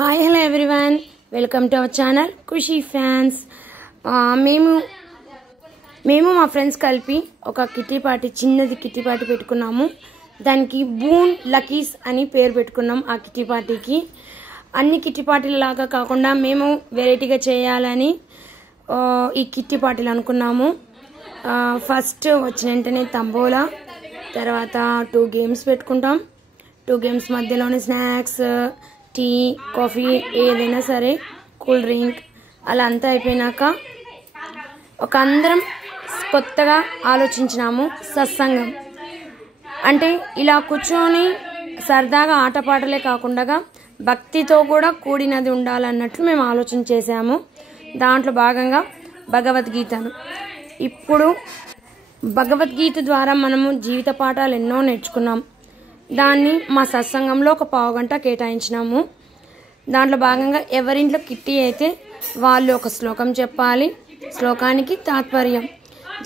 Hi hello everyone, welcome to our channel Khushi fans. మేము మా friends కలిపి ఒక కిట్టి పార్టీ, చిన్నది కిట్టి పార్టీ పెట్టుకున్నాము. దానికి బూన్ లక్కీస్ అని పేరు పెట్టుకున్నాం. ఆ కిట్టి పార్టీకి అన్ని కిట్టి పార్టీల లాగా కాకుండా మేము వెరైటీగా చేయాలని ఈ కిట్టి పార్టీలు అనుకున్నాము. ఫస్ట్ వచ్చిన వెంటనే తంబోలా, తర్వాత 2 గేమ్స్ పెట్టుకుంటాం. 2 గేమ్స్ మధ్యలోనే స్నాక్స్, టీ, కాఫీ ఏదైనా సరే, కూల్ డ్రింక్ అలా అంతా అయిపోయినాక ఒక అందరం కొత్తగా ఆలోచించినాము సత్సంగం. అంటే ఇలా కూర్చొని సరదాగా ఆటపాటలే కాకుండా భక్తితో కూడా కూడినది ఉండాలన్నట్లు మేము ఆలోచన చేశాము. దాంట్లో భాగంగా భగవద్గీతను. ఇప్పుడు భగవద్గీత ద్వారా మనము జీవిత పాఠాలు ఎన్నో నేర్చుకున్నాం. దాన్ని మా సత్సంగంలో ఒక పావుగంట కేటాయించినాము. దాంట్లో భాగంగా ఎవరింట్లో కిట్టి అయితే వాళ్ళు ఒక శ్లోకం చెప్పాలి. శ్లోకానికి తాత్పర్యం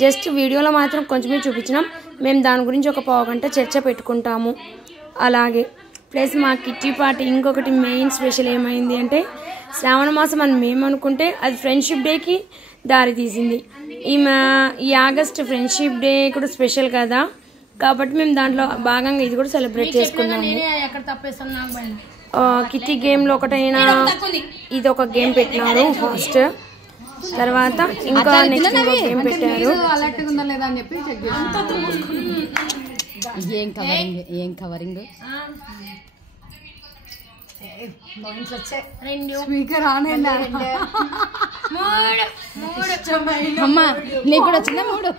జస్ట్ వీడియోలో మాత్రం కొంచెమే చూపించినాం. మేము దాని గురించి ఒక పావుగంట చర్చ పెట్టుకుంటాము. అలాగే ప్లస్ మా కిట్టి పార్టీ ఇంకొకటి మెయిన్ స్పెషల్ ఏమైంది అంటే, శ్రావణ మాసం అని మేము అనుకుంటే అది ఫ్రెండ్షిప్ డేకి దారి తీసింది. ఈ ఆగస్ట్ ఫ్రెండ్షిప్ డే కూడా స్పెషల్ కదా, కాబట్టి మేము దాంట్లో భాగంగా ఇది కూడా సెలబ్రేట్ చేసుకున్నాము. కిట్టి గేమ్లో ఒకటైనా ఇది ఒక గేమ్ పెట్టినారు ఫస్ట్. తర్వాత ఇంకా నెక్స్ట్ ఇంకో గేమ్ పెట్టారు. ఏం కవరింగ్ స్పీకర్ ఆన్ అమ్మా, నీకు కూడా వచ్చిందా? 3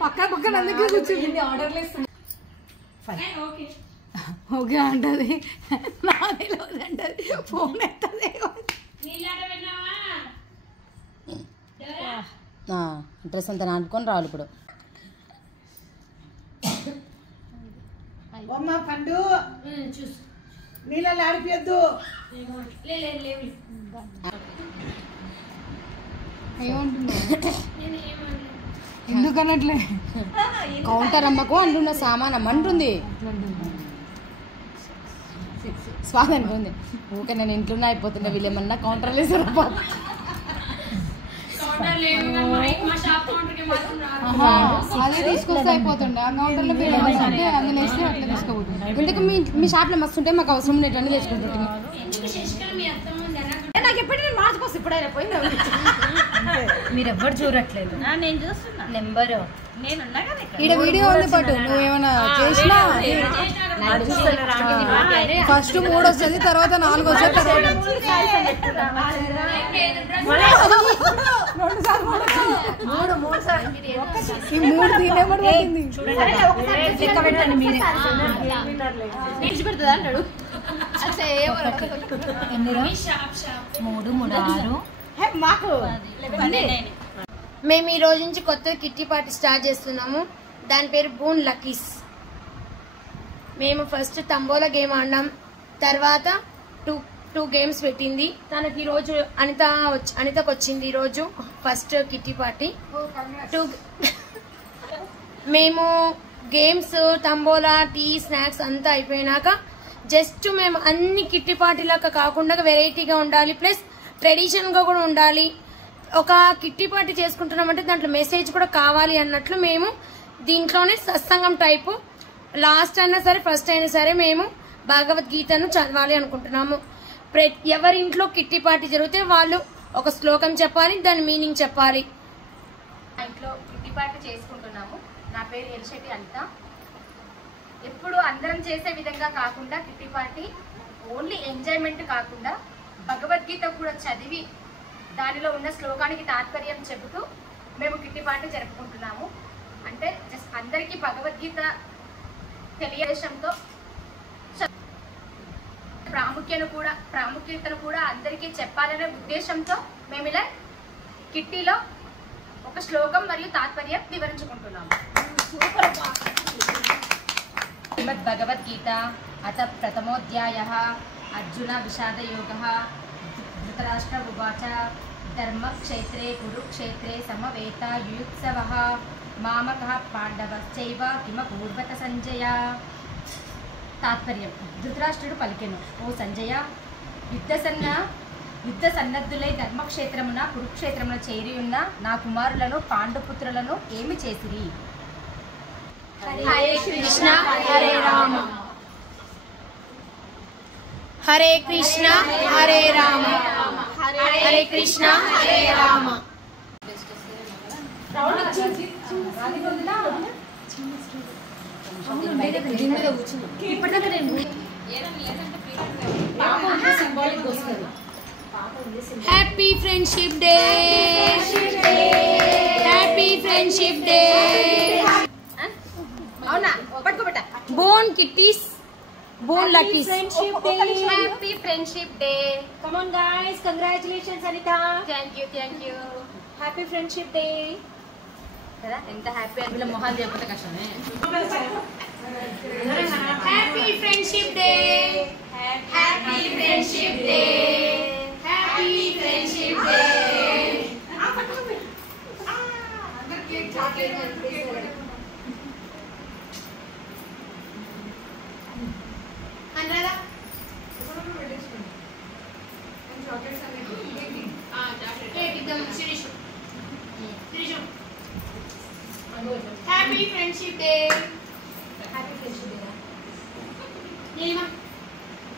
పక్కన అందుకే కూర్చుంది. ఓకే అంటది, నాది ఫోన్ ఎత్తది. డ్రెస్ అంతా నాటుకొని రావాలి ఇప్పుడు. పండు నీళ్ళ ఆడిపోద్దు. ఎందుకన్నట్లే కౌంటర్ అమ్మకు అంటున్న సామాన్ అమ్మ అంటుంది. స్వాగ అనుకుంది. ఊకే నేను ఇంట్లోనే అయిపోతున్నా, వీళ్ళేమన్నా కౌంటర్లు వేసారు. అదే తీసుకొస్తే అయిపోతుండే. ఆ కౌంటర్లో అందులో వేస్తే అట్లా తీసుకోబోతుంది. ఇందుకు మీ షాప్లో మస్తు ఉంటే మాకు అవసరం ఉండేటన్నీ తెచ్చుకుంటుంటాం. నాకు ఎప్పుడు నేను మార్చుకోవచ్చు. ఇప్పుడైనా పోయిందా? మీరు ఎవ్వరు చూడట్లేదు, నేను చూస్తున్నా. నెంబరు ఈడ వీడియో ఉంది పాటు. నువ్వేమైనా చేసినా ఫస్ట్ 3 వస్తుంది, తర్వాత 4 వస్తుంది. ఈ 3 తినేపడుతుంది. అంటాడు 3, 6 మేము ఈ రోజు నుంచి కొత్త కిట్టి పార్టీ స్టార్ట్ చేస్తున్నాము. దాని పేరు బూన్ లక్కీస్. మేము ఫస్ట్ తంబోలా గేమ్ ఆడినాం. తర్వాత 2 గేమ్స్ పెట్టింది. తనకి ఈరోజు అనితకు వచ్చింది ఈరోజు ఫస్ట్ కిట్టి పార్టీ. మేము గేమ్స్, తంబోలా, టీ, స్నాక్స్ అంతా అయిపోయినాక జస్ట్ మేము అన్ని కిట్టి పార్టీలాగా కాకుండా వెరైటీగా ఉండాలి, ప్లస్ ట్రెడిషన్గా కూడా ఉండాలి. ఒక కిట్టి పార్టీ చేసుకుంటున్నామంటే దాంట్లో మెసేజ్ కూడా కావాలి అన్నట్లు మేము దీంట్లోనే సత్సంగం టైపు లాస్ట్ అయినా సరే ఫస్ట్ అయినా సరే మేము భగవద్గీతను చదవాలి అనుకుంటున్నాము. ఎవరి ఇంట్లో కిట్టి పార్టీ జరిగితే వాళ్ళు ఒక శ్లోకం చెప్పాలి, దాని మీనింగ్ చెప్పాలి. ఇంట్లో కిట్టి పార్టీ చేసుకుంటున్నాము. నా పేరు ఎల్శెట్టి అనిత. ఎప్పుడు అందరం చేసే విధంగా కాకుండా కిట్టి పార్టీ ఓన్లీ ఎంజాయ్మెంట్ కాకుండా భగవద్గీత కూడా చదివి దానిలో ఉన్న శ్లోకానికి తాత్పర్యం చెబుతూ మేము కిట్టి పార్టీ జరుపుకుంటున్నాము. అంటే జస్ట్ అందరికీ భగవద్గీత తెలియజేయడంతో ప్రాముఖ్యతను కూడా అందరికీ చెప్పాలనే ఉద్దేశంతో మేము ఇలా కిట్టీలో ఒక శ్లోకం మరియు తాత్పర్యం వివరించుకుంటున్నాము. భగవద్గీత అత ప్రథమోధ్యాయః అర్జున విషాదయోగః ధృతరాష్ట్ర ఉవాచ ధర్మక్షేత్రే కురుక్షేత్రే సమవేత యుయుత్సవః మామకః పాండవశ్చైవ కిమకూర్వత సంజయ. తాత్పర్యం. ధృతరాష్ట్రుడు పలికెను, ఓ సంజయ, యుద్ధ సన్నద్ధులై ధర్మక్షేత్రమున కురుక్షేత్రమున చేరి ఉన్న నా కుమారులను పాండుపుత్రులను ఏమి చేసిరి? Hare Krishna Hare Rama Hare Krishna Hare Rama Hare Krishna Hare Rama. Happy friendship day happy friendship day. అవునా పట్టుకోబెట్ట. బోన్ కిట్టీస్ బోన్ లక్కీస్. హ్యాపీ ఫ్రెండ్షిప్ డే. Come on guys, congratulations Anita. Thank you. Happy friendship day. కదా ఎంత హ్యాపీ అని వీళ్ళ మొహాలు చెప్పితే కష్టమే. Happy friendship day happy friendship day happy friendship day. Happy friendship day Neelima.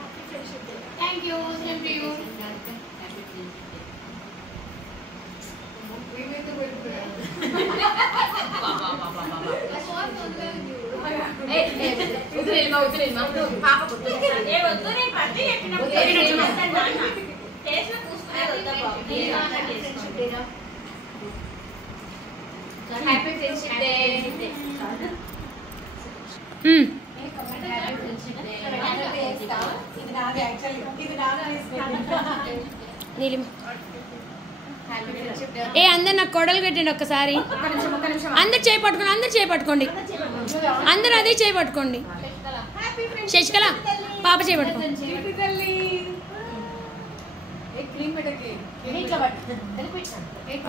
Happy friendship day. Thank you. Same to you. Happy friendship day. Neelima ఏ అందరు నాకు కొడలు కట్టండి ఒక్కసారి. అందరు చేయి పట్టుకోండి అందరు అదే చేయి పట్టుకోండి. శశికళ పాప చేయి పట్టుకో.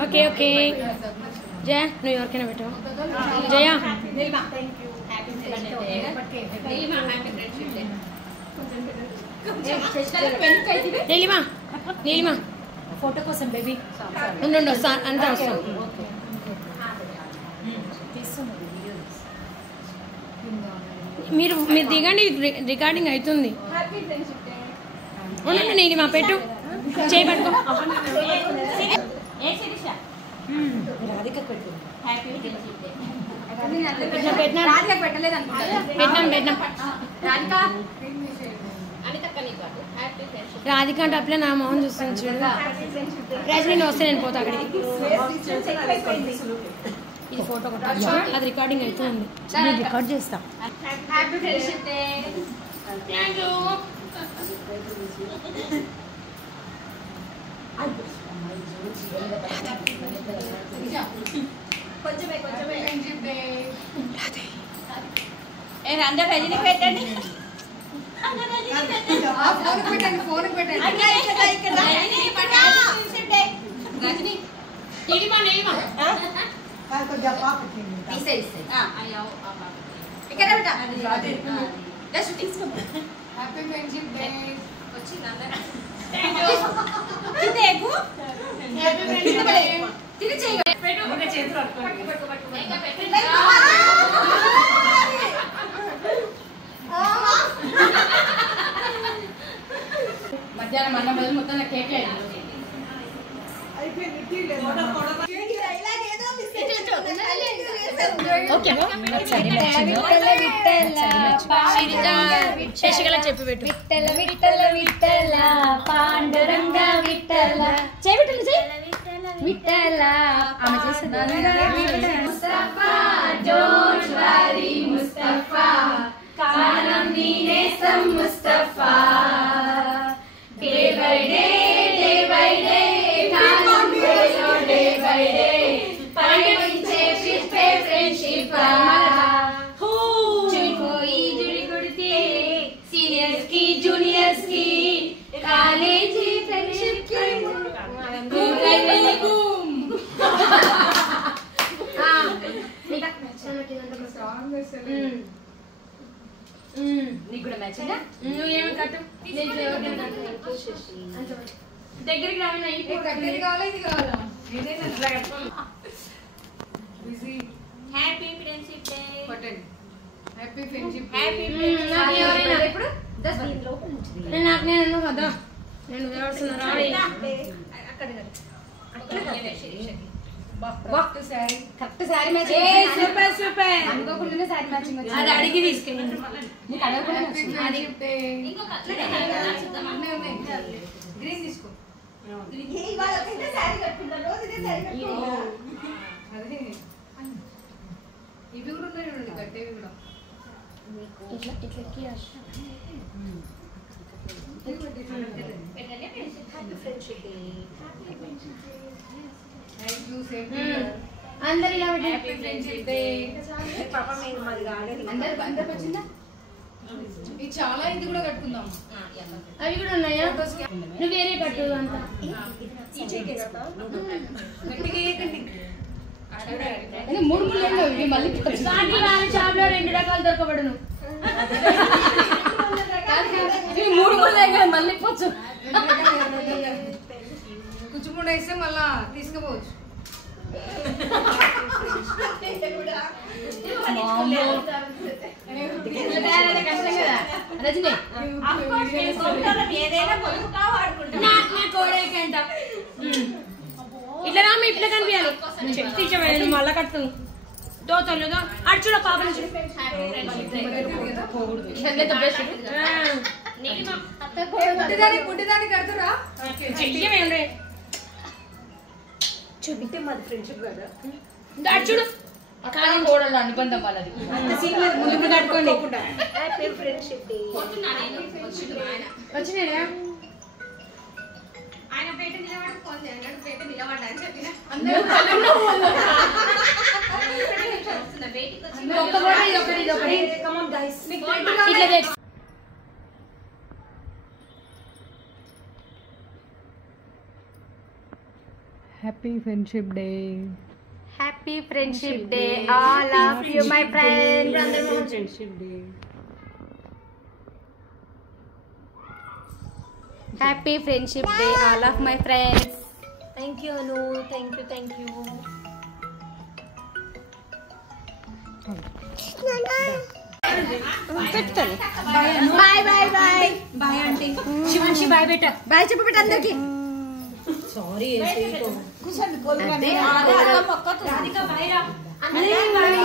ఓకే ఓకే జయ నువ్వు ఎవరికైనా పెట్టావు. జయ నీలిమా ఫోటో కోసం బేబీ ఉండు వస్తా అంతా వస్తాం. మీరు దిగండి రికార్డింగ్ అవుతుంది. ఉండండి నీలిమా పెట్టు చేయి పట్టుకో. రాధిక అంటే అప్పుడే నా మొహం చూస్తాను చూడు. రజనీ వస్తే నేను పోతా అక్కడికి. ఇది ఫోటో కొట్టచ్చు అది రికార్డింగ్ అవుతుంది. రికార్డ్ చేస్తా. Happy friendship day. Thank you. పెట్టండి. Happy friendship day. మధ్యాహ్నం అన్నం బదులు మొత్తం కేక్ శశికళ చెప్పి పెట్టు. విట్టల విట్టల విట్టల పాండురంగ విట్టల చేయి విట్టల ఆమె చేసింది. ముస్తఫా డోంట్ వరీ ముస్తఫా కాలం నీనేసం ముస్తఫా డే బై డే కాలం డే బై డే పయనించే షిప్పే ఫ్రెండ్షిప్ जुड़ी कुड़ते सीनियर्स की जूनियर्स की कॉलेज फ्रेंडशिप की నీకు కూడా మ్యాచింగ్ నువ్వేమి కట్టు దగ్గరికి రావాలి కట్టేది కావాలా ఇది కావాలా హ్యాపీ ఫ్రెండ్షిప్ డే పట్టండి హ్యాపీ ఫ్రెండ్షిప్ నాకు నేను కదా నేను correct sari match super super అనుకోకుండానే శారీ మ్యాచింగ్ అది అడిగి తీసుకెళ్ళి నీకు అడగకుండా గ్రీన్ తీసుకో అదే ఇవి కూడా ఉన్నాయి చూడండి కట్టేవి కూడా ఇట్లా ఇట్లకి థ్యాంక్ యూ సేమ్ అందరు ఇలా హ్యాపీ ఫ్రెండ్షిప్ డే అందరికి వచ్చిందా ఇది చాలా ఇది కూడా కట్టుకుందాం అవి కూడా ఉన్నాయా నువ్వు వేరే కట్టు అంత మూడు ముళ్ళు మళ్ళీ షాప్ లో 2 రకాలు దొరకబడును మూడు ముళ్ళు మళ్ళీ పోవచ్చు కూర్చుకుండా వేస్తే మళ్ళా తీసుకుపోవచ్చు రజనీ ఇట్లా రామ్మ ఇట్లా కనిపించాలి చెప్తే ఇచ్చమని మళ్ళా కట్టు దోతలు అడు చూడ పాపని చూడు పుట్టిదాన్ని కడుతురా చెయ్యమేంద్రే చూపితే మాది ఫ్రెండ్షిప్ కదా అడు చూడు కోడలు అనుబంధం వాళ్ళది ముందు కట్టుకోండి హ్యాపీ ఫ్రెండ్షిప్ డే వచ్చినాయా ఆయన పేట నిలబడుకోండి అన్నాడు పేట నిలబడ్డా అని చెప్పిన happy friendship day happy friendship day all of you my friends friendship day happy friendship day all of my friends thank you Anu thank you bye bye bye bye aunty Shivanshi bye బేట bye చెప్పు బేట అందరికి sorry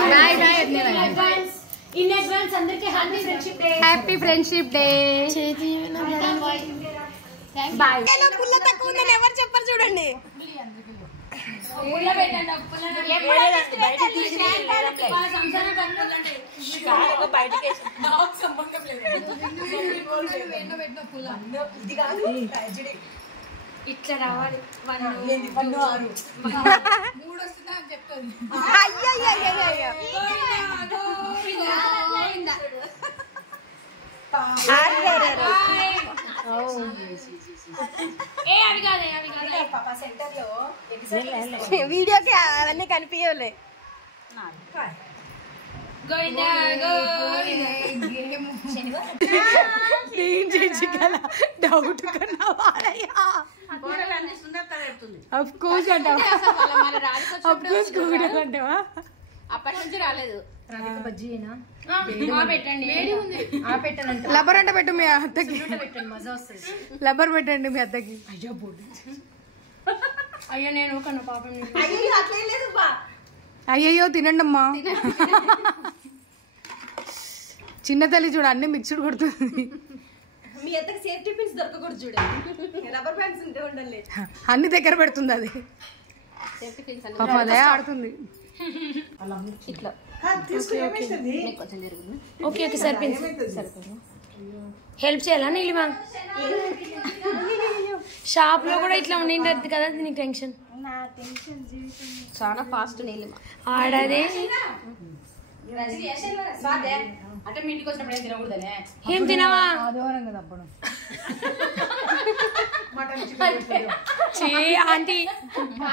bye bye in advance అందరికి happy friendship day happy friendship day bye పుల్ల తక్కువ ఉందని ఎవరు చెప్పరు చూడండి ఇట్లా రావాలి మూడు వస్తుందా అని చెప్తుంది వీడియోకి అవన్నీ కనిపించలే డౌట్ కన్నా అప్పటి నుంచి రాలేదు లబ్బర్ అంటే పెట్టు మీ అత్తకి లబ్బర్ పెట్టండి మీ అత్తకి అయ్యో నేను కన్నా పాపం అయ్యయ్యో తినండి అమ్మా చిన్న తల్లి చూడ అన్ని మిక్స్డ్ కొడుతుంది మీ అత్తకి సేఫ్టీ పిన్స్ దొరకకూడదు చూడండి రబ్బర్ బ్యాండ్స్ ఉంటే ఉండాలి అన్ని దగ్గర పెడుతుంది అది పాపం అదే ఆడుతుంది ఇట్లా ఓకే ఓకే సరిపోయింది హెల్ప్ చేయాలా నీలిమా షాప్ లో కూడా ఇట్లా ఉండింది కదా నీకు టెన్షన్ చాలా ఫాస్ట్ నీలిమా ఆడదే అంటే మీ ఇంటికి వచ్చినప్పుడు ఏం తినకూడదనే ఏం తినవా ఆదివారం కదా అప్పుడు చే ఆంటీ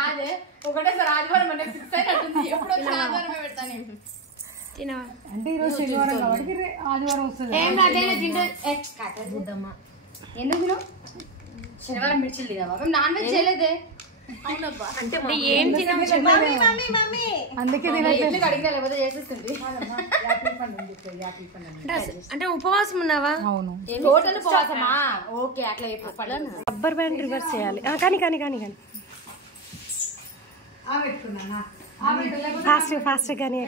అదే ఒకటేసారి ఆదివారం అంటే ఫిక్స్ అయినట్టుంది ఎప్పుడు వచ్చిన ఆదివారమే పెడతాను తినవా అంటే ఈరోజు శనివారం కాబట్టి ఆదివారం వస్తుంది. ఏం రాదైనా తింటే ఎందుకు తినవు? శనివారం మిర్చిలు తినవా? మేము నాన్ వెజ్ చేయలేదే. ఏం తినవు అందుకే తినట్లేదు. అడిగినా లేకపోతే చేసేస్తుంది. అంటే ఉపవాసం ఉన్నావా? అవును. టోటల్ ఉపవాసమా? ఓకే అట్లా రబ్బర్ బ్యాండ్ రివర్స్ చేయాలి. కానీ కానీ కానీ కానీ ఫాస్ట్ ఫాస్ట్ కానీ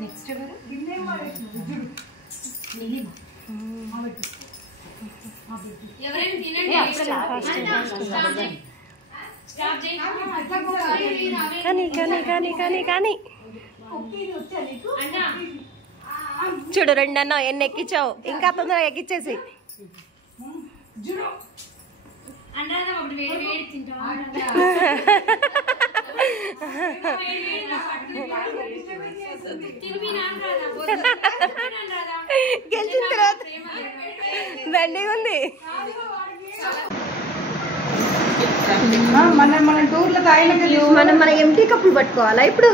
నెక్స్ట్ కానీ కానీ కానీ కానీ కానీ చూడు రెండన్నా ఎన్ని ఎక్కించావు, ఇంకా తొందరగా ఎక్కించేసి. గెలిచిన తర్వాత దండిగా ఉంది. మన టూర్లో మనం మన ఎంటీ కప్పులు పట్టుకోవాలా ఇప్పుడు?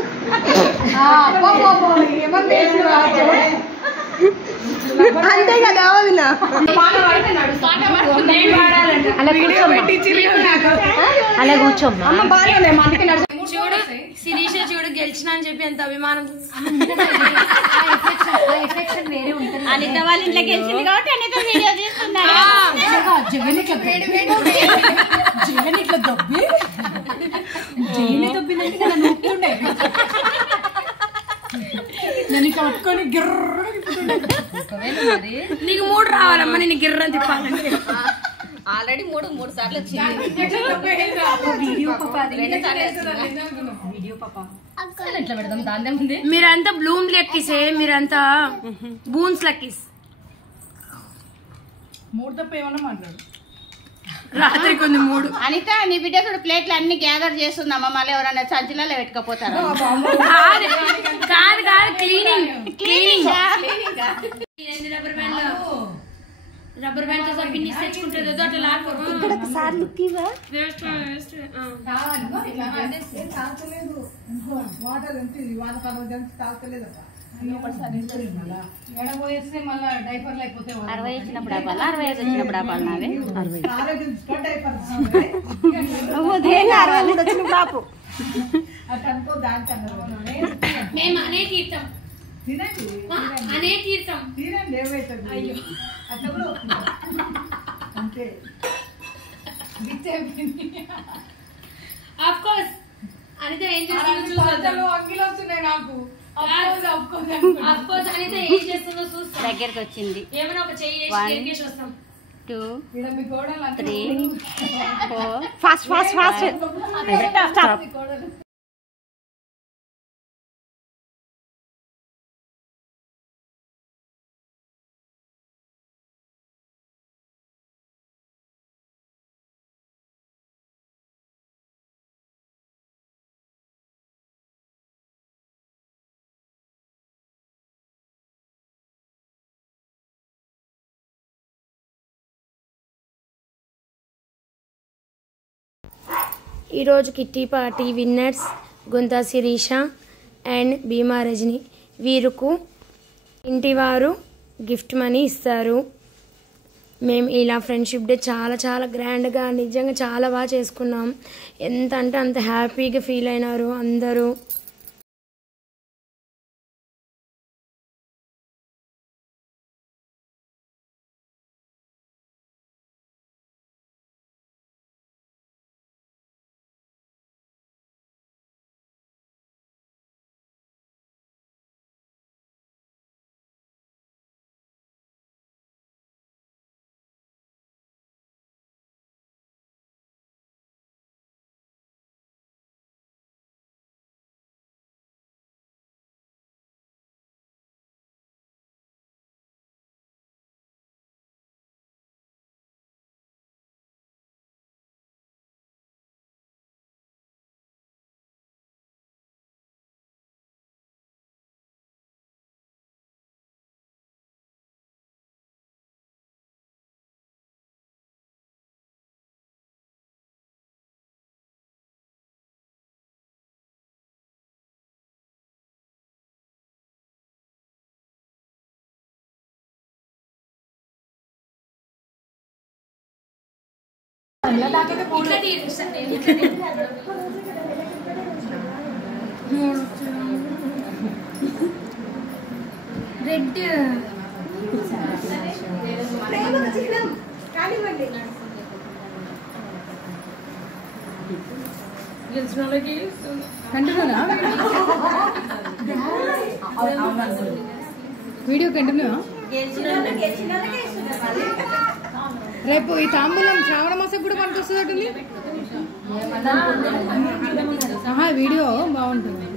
అంతే కదా వదినా. అలా కూర్చోమ్మా. చూడు శిరీష చూడు గెలిచిన అని చెప్పి ఎంత అభిమానం. అనిత వాళ్ళ ఇంట్లో గెలిచింది కాబట్టి అనిత వీడియో తీస్తున్నారు. జగన్ ఇట్లా దబ్బి జగన్ దబ్బిందంటే కదా నొప్పుండే. నేను ఇట్లా పట్టుకొని గిర్ర నీకు 3 రావాలమ్మా, నేను గిర్ర తిప్పాలంటే. ఆల్రెడీ 3 సార్లు వచ్చింది. ఎట్లా పెడదాం దాని ముందే. మీరంతా బ్లూమ్ లెక్కీసే, మీరంతా బూన్స్ లెక్కీస్. 3 తప్ప ఏమన్నా మాట్లాడు. రాత్రి కొన్ని 3. అనిత నీ బిడ్డ చూడు ప్లేట్లు అన్ని గ్యాదర్ చేస్తుందమ్మా, మళ్ళీ ఎవరైనా సంచులలో పెట్టుకపోతారా? కాదు కాదు క్లీనింగ్. రబ్బర్ బ్యాండ్ తో ఫినిష్ తెచ్చుకుంటుంది అట్లా లాక్కోరు. ఇక్కడ ఒకసారి లుక్ ఇవ్వ. వాటర్ ఎంత ఎడబోయేస్తే మళ్ళీ డైపర్లు అయిపోతే 60 వచ్చినప్పుడు ఆపాలా 65 వచ్చినప్పుడు ఆపాలి నావే? 60 పాపు. మేము అనే తీర్థం అనే తీర్థం. అయ్యో అంతే ఆఫ్ కోర్స్ అనిత ఏం చేస్తుందో చూద్దాం. అంగిలు వస్తున్నాయి నాకు. ఆఫ్ కోర్స్ అనిత ఏం చేస్తుందో చూస్తాం. దగ్గరికి వచ్చింది. ఏమైనా ఒక చెయ్యి వస్తాం. 2 మీ గోడలు 3 4 ఫాస్ట్ ఫాస్ట్ ఫాస్ట్. ఈరోజు kitty party winners Gunta Sirisha and Bhima Rajani. వీరుకు ఇంటివారు గిఫ్ట్ మనీ ఇస్తారు. మేము ఇలా ఫ్రెండ్షిప్ డే చాలా చాలా గ్రాండ్గా నిజంగా చాలా బాగా చేసుకున్నాం. ఎంత అంటే అంత హ్యాపీగా ఫీల్ అయినారు అందరూ. రెడ్ వీడియో కంటిన్యూ రేపు ఈ తాంబూలం శ్రావణ మాసం కూడా పనికొస్తుంది వీడియో బాగుంటుంది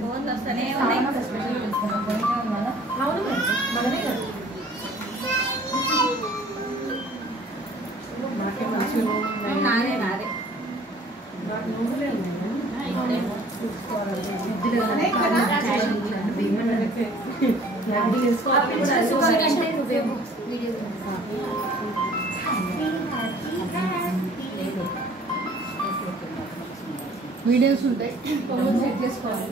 వీడియోస్ ఉంటాయి సెట్ చేసుకోవాలి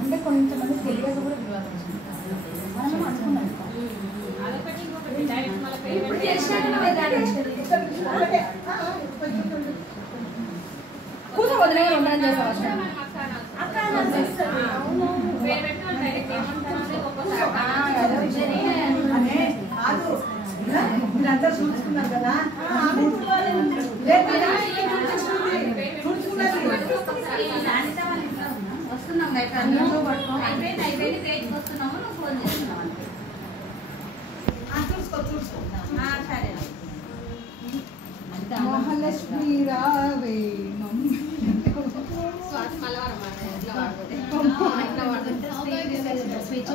అంటే కొంతమంది తెలియదు కూడా మీరందరూ చూసుకున్నారు కదా మహాలక్ష్మి రావే స్విచ్